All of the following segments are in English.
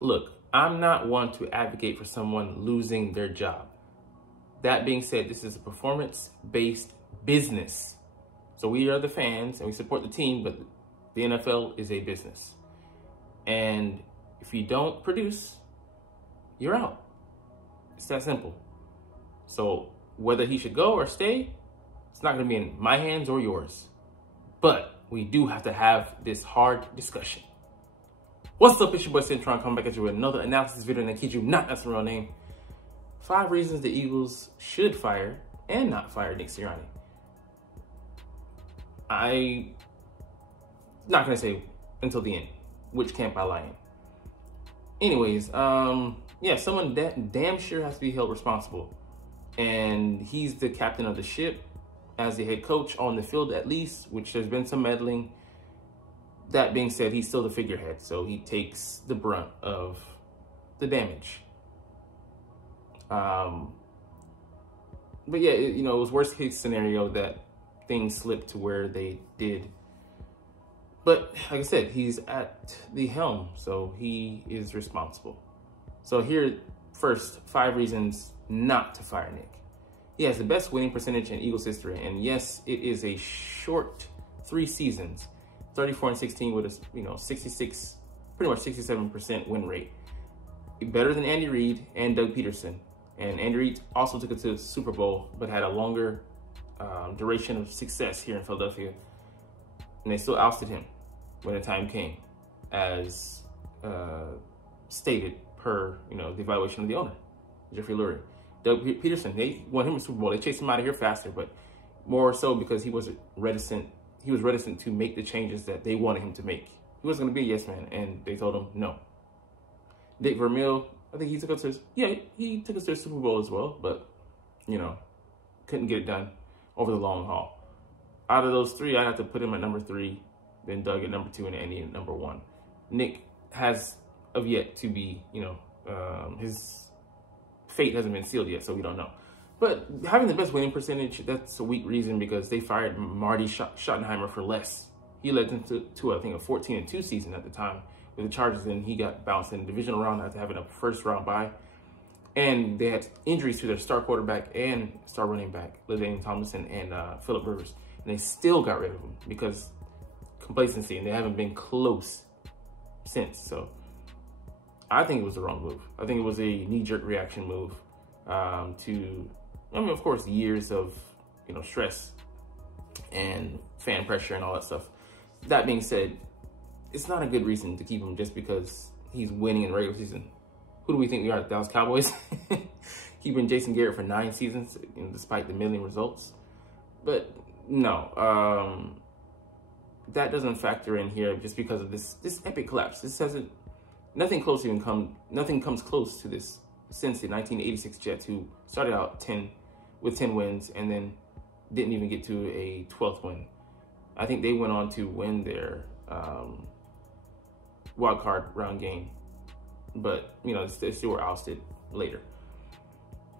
Look, I'm not one to advocate for someone losing their job. That being said, this is a performance-based business. So we are the fans and we support the team, but the NFL is a business. And if you don't produce, you're out. It's that simple. So whether he should go or stay, it's not going to be in my hands or yours. But we do have to have this hard discussion. What's up, it's your boy Cintron, coming back at you with another analysis video, and I kid you not, that's the real name. 5 reasons the Eagles should fire and not fire Nick Sirianni. I'm not going to say until the end which camp I lie in. Anyways, yeah, someone damn sure has to be held responsible. And he's the captain of the ship as the head coach on the field, at least, which there's been some meddling. That being said, he's still the figurehead, so he takes the brunt of the damage. But yeah, it was worst case scenario that things slipped to where they did. But like I said, he's at the helm, so he is responsible. So here, first, 5 reasons not to fire Nick. He has the best winning percentage in Eagles history, and yes, it is a short 3 seasons. 34-16 with a 66, pretty much 67% win rate. Better than Andy Reid and Doug Peterson. And Andy Reid also took it to the Super Bowl, but had a longer duration of success here in Philadelphia. And they still ousted him when the time came, as stated per the evaluation of the owner, Jeffrey Lurie. Doug Peterson, they won him a Super Bowl. They chased him out of here faster, but more so because he was reticent. He was reticent to make the changes that they wanted him to make. He wasn't going to be a yes man, and they told him no. Dick Vermeil, I think he took us to the Super Bowl as well, but couldn't get it done over the long haul. Out of those 3, I have to put him at number 3, then Doug at number 2, and Andy at number 1. Nick has of yet to be, his fate hasn't been sealed yet, so we don't know. But having the best winning percentage, that's a weak reason, because they fired Marty Schottenheimer for less. He led them to I think, a 14-2 season at the time with the Chargers, and he got bounced in the divisional round after having a first-round bye. And they had injuries to their star quarterback and star running back, LaDainian Tomlinson and Phillip Rivers. And they still got rid of them because complacency, and they haven't been close since. So I think it was the wrong move. I think it was a knee-jerk reaction move of course, years of, stress and fan pressure and all that stuff. That being said, it's not a good reason to keep him just because he's winning in the regular season. Who do we think we are, the Dallas Cowboys? Keeping Jason Garrett for 9 seasons, despite the middling results. But no, that doesn't factor in here just because of this epic collapse. Nothing comes close to this since the 1986 Jets, who started out 10 wins and then didn't even get to a 12th win. I think they went on to win their wild card round game, but they still were ousted later.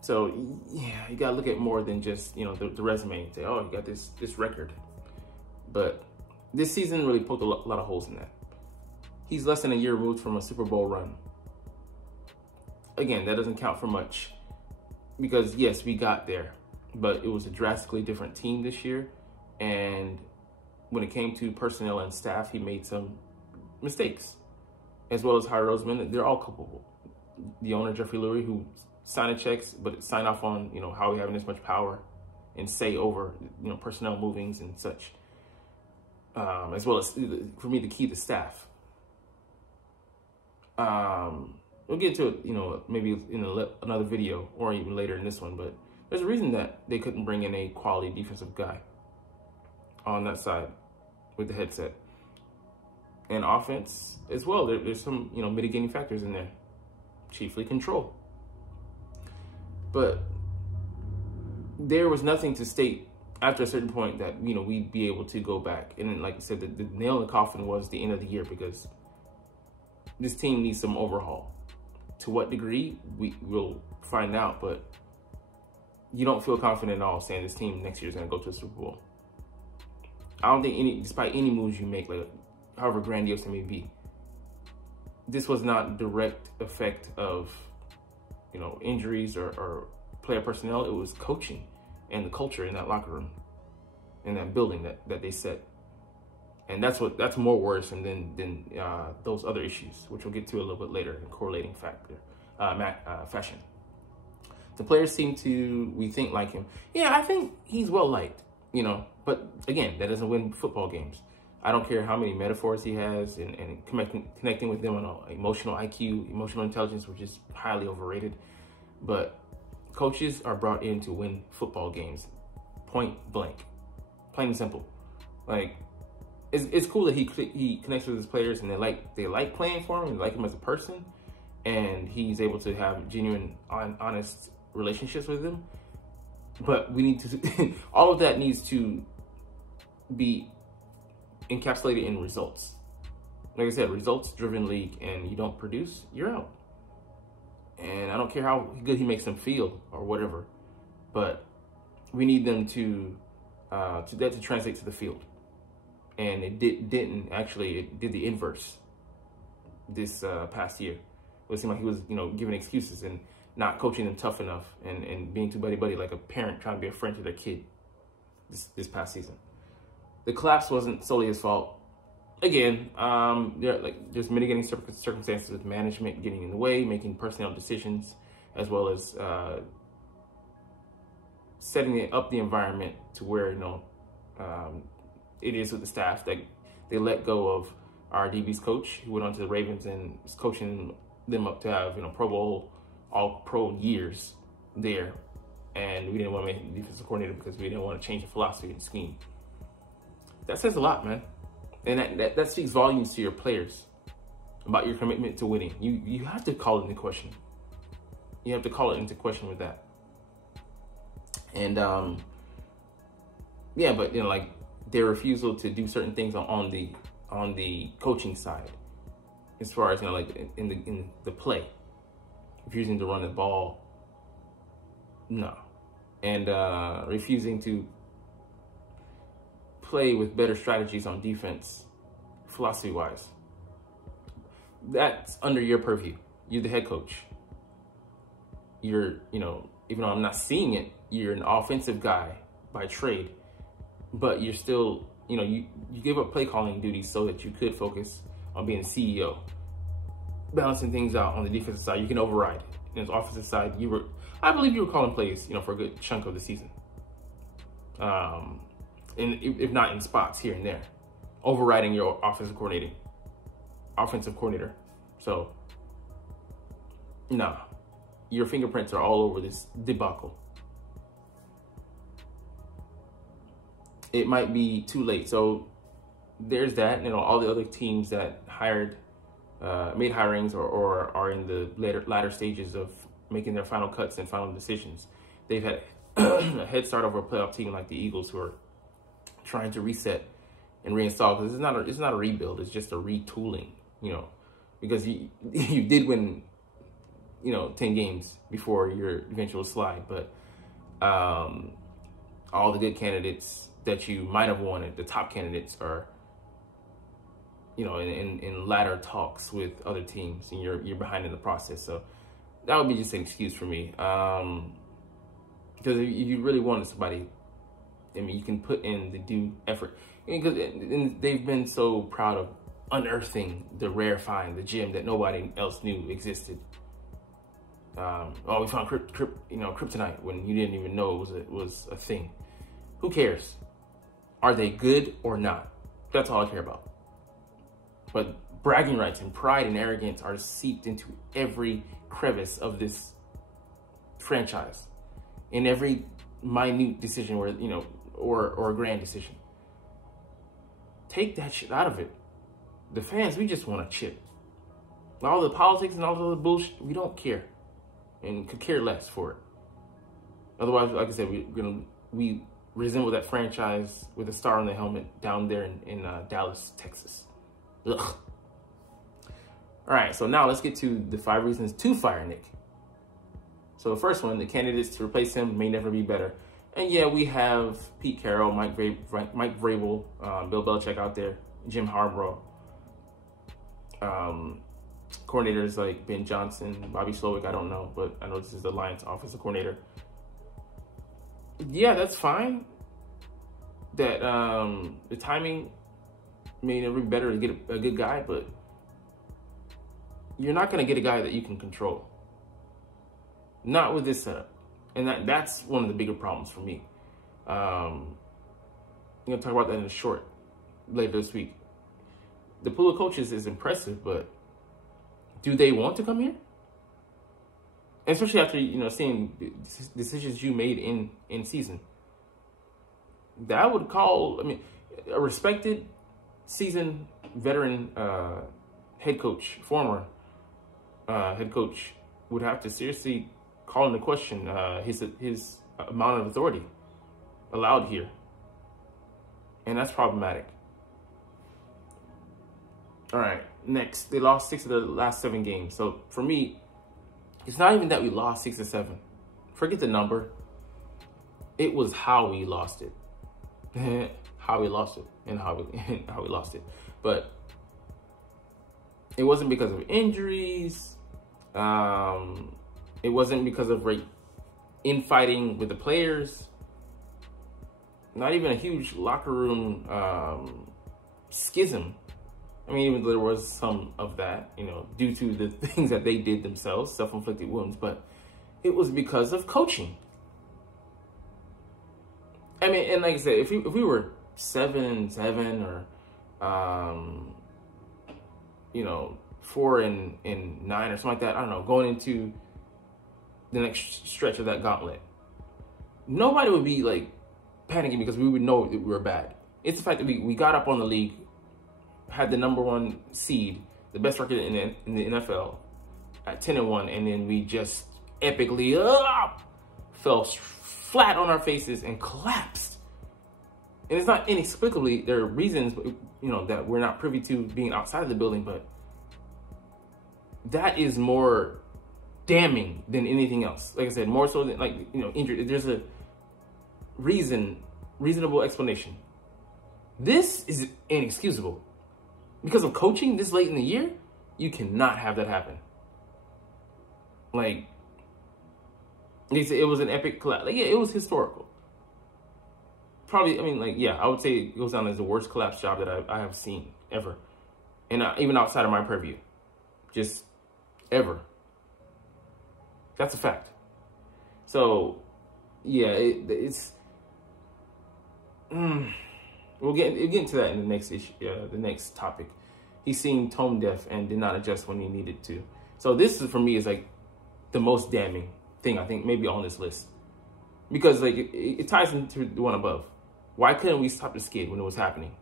So yeah, you gotta look at more than just the resume and say, oh, you got this record. But this season really poked a lot of holes in that. He's less than a year removed from a Super Bowl run. Again, that doesn't count for much, because yes, we got there, but it was a drastically different team this year. And when it came to personnel and staff, he made some mistakes, as well as Howie Roseman. They're all culpable. The owner, Jeffrey Lurie, who signed checks, but signed off on, Howie having this much power and say over, personnel movings and such, as well as, for me, the staff. We'll get to it, maybe in another video or even later in this one, but there's a reason that they couldn't bring in a quality defensive guy on that side with the headset. And offense as well, there's some, mitigating factors in there, chiefly control. But there was nothing to state after a certain point that, we'd be able to go back. And then, like I said, the nail in the coffin was the end of the year, because this team needs some overhaul. To what degree, we will find out, but you don't feel confident at all saying this team next year is going to go to the Super Bowl. I don't think despite any moves you make, like however grandiose they may be, this was not direct effect of, injuries or player personnel. It was coaching and the culture in that locker room, in that building that they set. And that's more worrisome than those other issues, which we'll get to a little bit later in correlating fashion. The players seem to, we think, like him. Yeah, I think he's well liked, but again, that doesn't win football games. I don't care how many metaphors he has and connecting with them on emotional IQ, emotional intelligence, which is highly overrated. But coaches are brought in to win football games, point blank, plain and simple. Like, it's cool that he connects with his players and they like playing for him and like him as a person, and he's able to have genuine, honest relationships with them. But we need to, all of that needs to be encapsulated in results. Like I said, results-driven league, and you don't produce, you're out. And I don't care how good he makes them feel or whatever, but we need them to translate to the field. And it didn't actually. It did the inverse this past year. It seemed like he was, giving excuses and not coaching them tough enough and being too buddy-buddy like a parent trying to be a friend to their kid this past season. The collapse wasn't solely his fault. Again, there's mitigating circumstances with management getting in the way, making personnel decisions, as well as setting up the environment to where, it is with the staff that they let go of our DB's coach, who went on to the Ravens and was coaching them up to have, Pro Bowl, all-pro years there. And we didn't want to make him defensive coordinator because we didn't want to change the philosophy and scheme. That says a lot, man. And that speaks volumes to your players about your commitment to winning. You have to call it into question. You have to call it into question with that. And, yeah, but, their refusal to do certain things on the coaching side, as far as, in the play, refusing to run the ball, no. And refusing to play with better strategies on defense, philosophy-wise. That's under your purview. You're the head coach. You're, even though I'm not seeing it, you're an offensive guy by trade, but you're still, you give up play calling duties so that you could focus on being CEO, balancing things out on the defensive side. You can override. And the offensive side, I believe you were calling plays, for a good chunk of the season. And if not in spots here and there, overriding your offensive coordinator. So, nah, your fingerprints are all over this debacle. It might be too late. So there's that. All the other teams that made hirings or are in the latter stages of making their final cuts and final decisions. They've had a head start over a playoff team like the Eagles, who are trying to reset and reinstall, because it's not a rebuild, it's just a retooling, because you did win, 10 games before your eventual slide, but all the good candidates that you might have wanted, the top candidates, are, in latter talks with other teams, and you're behind in the process. So that would be just an excuse for me, because if you really wanted somebody, you can put in the due effort. Because they've been so proud of unearthing the rare find, the gem that nobody else knew existed. We found kryptonite when you didn't even know it was a thing. Who cares? Are they good or not? That's all I care about. But bragging rights and pride and arrogance are seeped into every crevice of this franchise, in every minute decision where, or a grand decision. Take that shit out of it. The fans, we just want a chip. All the politics and all the other bullshit, we don't care, and could care less for it. Otherwise, like I said, we resemble that franchise with a star on the helmet down there in Dallas, Texas. Ugh. All right, so now let's get to the 5 reasons to fire Nick. So the first one, the candidates to replace him may never be better. And yeah, we have Pete Carroll, Mike Vrabel, Bill Belichick out there, Jim Harbaugh. coordinators like Ben Johnson, Bobby Slowick, I don't know, but I know this is the Lions offensive coordinator. Yeah, that's fine. That the timing may never be better to get a good guy, but you're not going to get a guy that you can control. Not with this setup. And that's one of the bigger problems for me. I'm going to talk about that in a short later this week. The pool of coaches is impressive, but do they want to come here? Especially after, seeing decisions you made in season. That would call, a respected, seasoned, veteran head coach, former head coach, would have to seriously call into question his amount of authority allowed here. And that's problematic. All right, next. They lost 6 of the last 7 games. So for me, it's not even that we lost 6 or 7. Forget the number. It was how we lost it. How we lost it and how we lost it. But it wasn't because of injuries. It wasn't because of infighting with the players. Not even a huge locker room schism. Even though there was some of that, due to the things that they did themselves, self-inflicted wounds, but it was because of coaching. And like I said, if we were 7-7 or 4-9 or something like that, I don't know, going into the next stretch of that gauntlet, nobody would be panicking because we would know that we were bad. It's the fact that we got up on the league, had the #1 seed, the best record in the NFL at 10-1, and then we just epically fell flat on our faces and collapsed. And it's not inexplicably, there are reasons, that we're not privy to being outside of the building, but that is more damning than anything else. Like I said, more so than injury. There's a reasonable explanation. This is inexcusable. Because of coaching this late in the year, you cannot have that happen. It was an epic collapse. It was historical. Probably, I would say it goes down as the worst collapse job that I have seen ever. And even outside of my purview. Just ever. That's a fact. So, yeah, it's... We'll get into that in the next issue, the next topic. He seemed tone deaf and did not adjust when he needed to. So this, for me, is the most damning thing, I think, maybe on this list. Because it ties into the one above. Why couldn't we stop the skid when it was happening?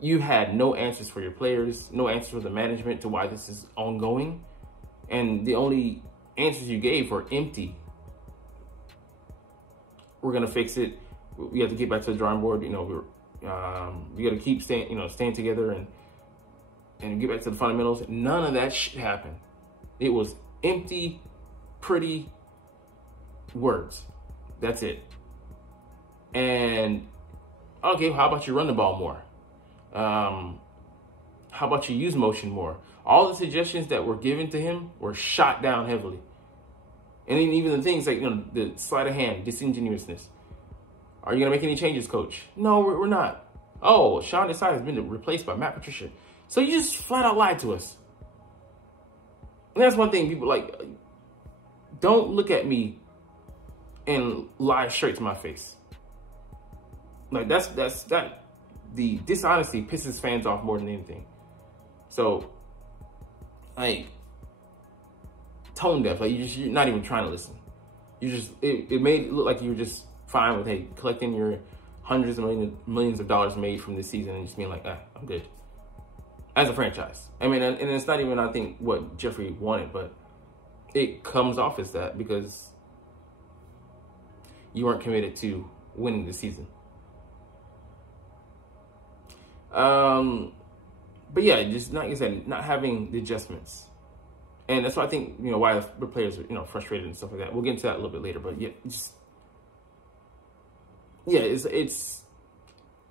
You had no answers for your players, no answers for the management to why this is ongoing. And the only answers you gave were empty. We're going to fix it. We have to get back to the drawing board. We got to keep staying together and get back to the fundamentals. None of that shit happened. It was empty, pretty words. That's it. And okay, how about you run the ball more? How about you use motion more? All the suggestions that were given to him were shot down heavily. And then even the things like the sleight of hand, disingenuousness. Are you going to make any changes, coach? No, we're not. Oh, Sean Desai has been replaced by Matt Patricia. So you just flat out lied to us. And that's one thing people don't look at me and lie straight to my face. The dishonesty pisses fans off more than anything. So, tone deaf. You're not even trying to listen. It made it look like you were just fine with, collecting your hundreds of millions of dollars made from this season and just being I'm good. As a franchise. And it's not even, I think, what Jeffrey wanted, but it comes off as that because you weren't committed to winning the season. But yeah, just like I said, not having the adjustments. And that's why I think, why the players are, frustrated and stuff like that. We'll get into that a little bit later, but it's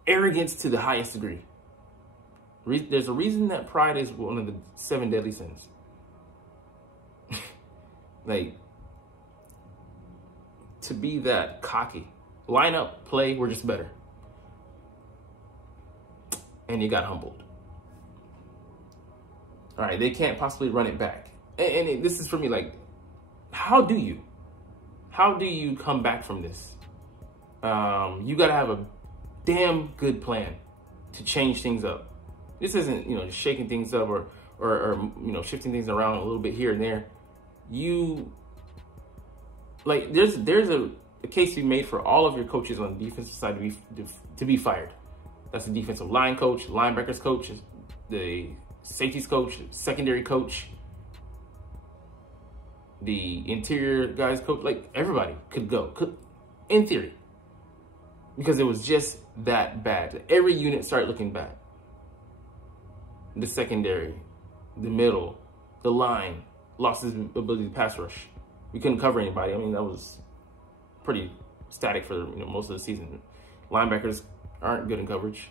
arrogance to the highest degree. There's a reason that pride is one of the 7 deadly sins. Like, to be that cocky. Line up, play, we're just better. And you got humbled. All right, they can't possibly run it back. And this is for me, like, how do you come back from this? You got to have a damn good plan to change things up. This isn't, just shaking things up or shifting things around a little bit here and there. There's a case to be made for all of your coaches on the defensive side to be fired. That's the defensive line coach, linebackers coach, the safeties coach, secondary coach, the interior guys coach. Like, everybody could go, in theory, because it was just that bad. Every unit started looking bad. The secondary, the middle, the line lost its ability to pass rush. We couldn't cover anybody. I mean, that was pretty static for most of the season. Linebackers aren't good in coverage,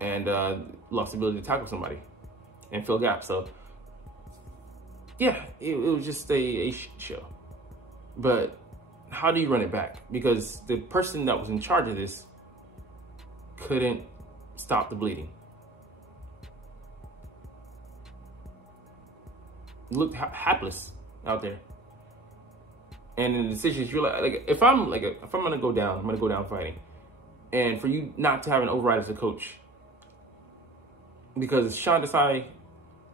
and lost the ability to tackle somebody and fill gaps. So yeah, it was just a shit show. But how do you run it back? Because the person that was in charge of this couldn't stop the bleeding. Looked hapless out there. And in the decisions, you're like if I'm gonna go down, I'm gonna go down fighting. And for you not to have an override as a coach, because Sean Desai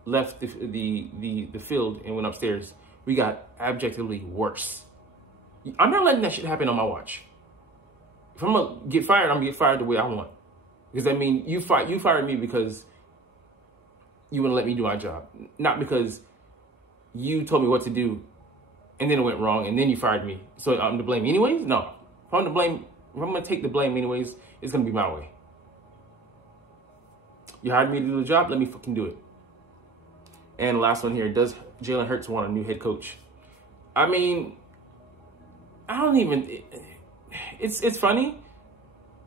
left the field and went upstairs, we got objectively worse. I'm not letting that shit happen on my watch. If I'm gonna get fired, I'm gonna get fired the way I want. Because I mean, you fired me because you wouldn't let me do my job, not because you told me what to do and then it went wrong and then you fired me. So I'm to blame anyways? No. If I'm gonna take the blame anyways, it's gonna be my way. You hired me to do the job, let me fucking do it. And last one here, does Jalen Hurts want a new head coach? I mean, it's funny.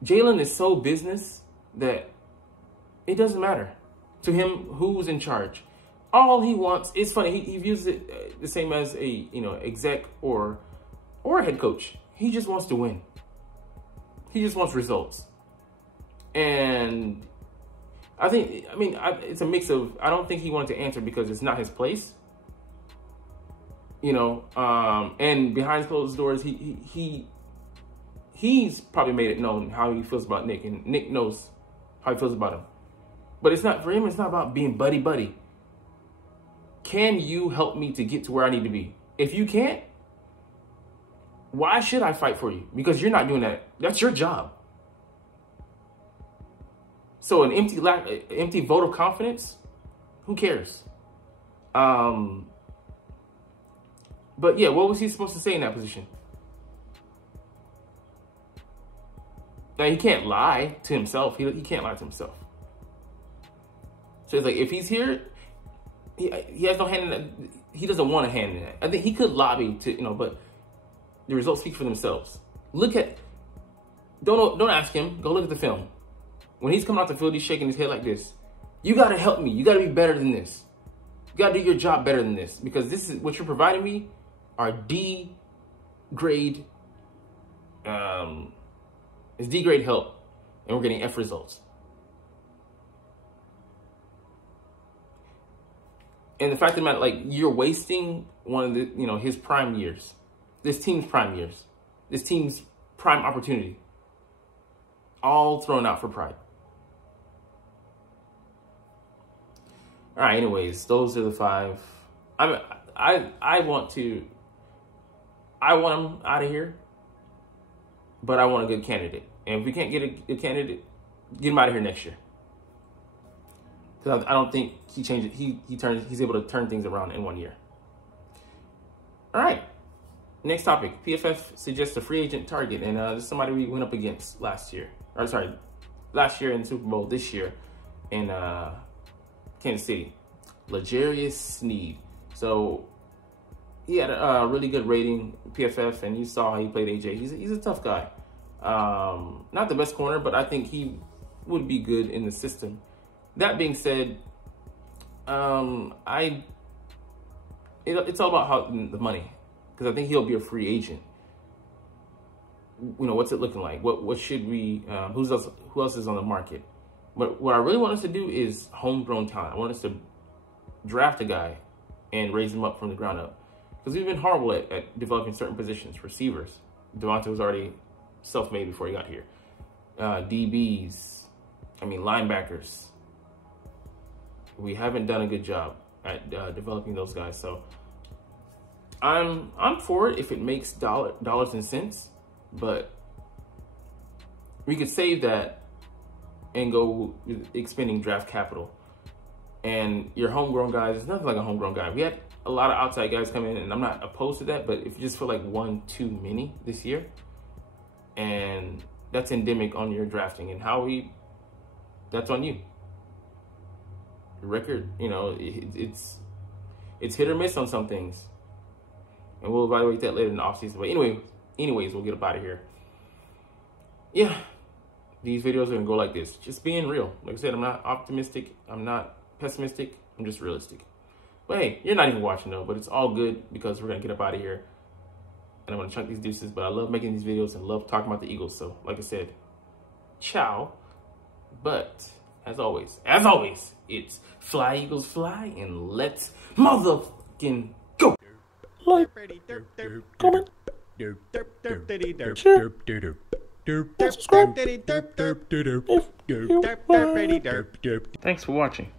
Jalen is so business that it doesn't matter to him who's in charge. All he wants, it's funny, he views it the same as a exec or a head coach. He just wants to win. He just wants results. And it's a mix of, I don't think he wanted to answer because it's not his place. And behind closed doors, he's probably made it known how he feels about Nick, and Nick knows how he feels about him. But it's not about being buddy-buddy. Can you help me to get to where I need to be? If you can't, why should I fight for you? Because you're not doing that. That's your job. So an empty vote of confidence, who cares? But yeah, what was he supposed to say in that position? Now, he can't lie to himself. He can't lie to himself. So it's like, if he's here, he has no hand in that. He doesn't want a hand in that. I think he could lobby to, but the results speak for themselves. Don't ask him. Go look at the film. When he's coming out the field, he's shaking his head like this. You got to help me. You got to be better than this. You got to do your job better than this. Because this is what you're providing me are D-grade, it's D-grade help. And we're getting F results. And the fact of the matter, like, you're wasting one of the, his prime years. This team's prime years. This team's prime opportunity. All thrown out for pride. All right, anyways, those are the 5. I want him out of here, but I want a good candidate. And if we can't get a good candidate, get him out of here next year. Because I don't think he changed it. He's able to turn things around in 1 year. All right. Next topic. PFF suggests a free agent target. And this is somebody we went up against last year in the Super Bowl, this year in Kansas City. L'Jarius Sneed. So he had a really good rating, PFF, and you saw how he played AJ. He's a tough guy. Not the best corner, but I think he would be good in the system. That being said, I it's all about how the money, because I think he'll be a free agent. You know, what's it looking like? What should we? Who else is on the market? But what I really want us to do is homegrown talent. I want us to draft a guy and raise him up from the ground up, because we've been horrible at developing certain positions. Receivers, Devontae was already self-made before he got here. DBs, linebackers. We haven't done a good job at developing those guys. So I'm for it if it makes dollars and cents, but we could save that and go with expending draft capital. And your homegrown guys, it's nothing like a homegrown guy. We had a lot of outside guys come in, and I'm not opposed to that, but if you just feel like one too many this year, and that's endemic on your drafting and that's on you. Your record, it's hit or miss on some things. And we'll evaluate that later in the offseason. But anyways, we'll get up out of here. Yeah, these videos are gonna go like this. Just being real. Like I said, I'm not optimistic. I'm not pessimistic. I'm just realistic. But hey, you're not even watching though, but it's all good because we're gonna get up out of here. And I'm gonna chunk these deuces, but I love making these videos and love talking about the Eagles. So like I said, ciao. But as always, it's fly Eagles fly, and let's motherfucking go. Like, comment, share, subscribe if you want. Thanks for watching.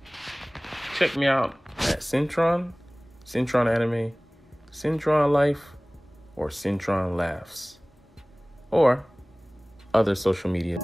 Check me out at Cintron Anime, Cintron Life, or Cintron Laughs, or other social media.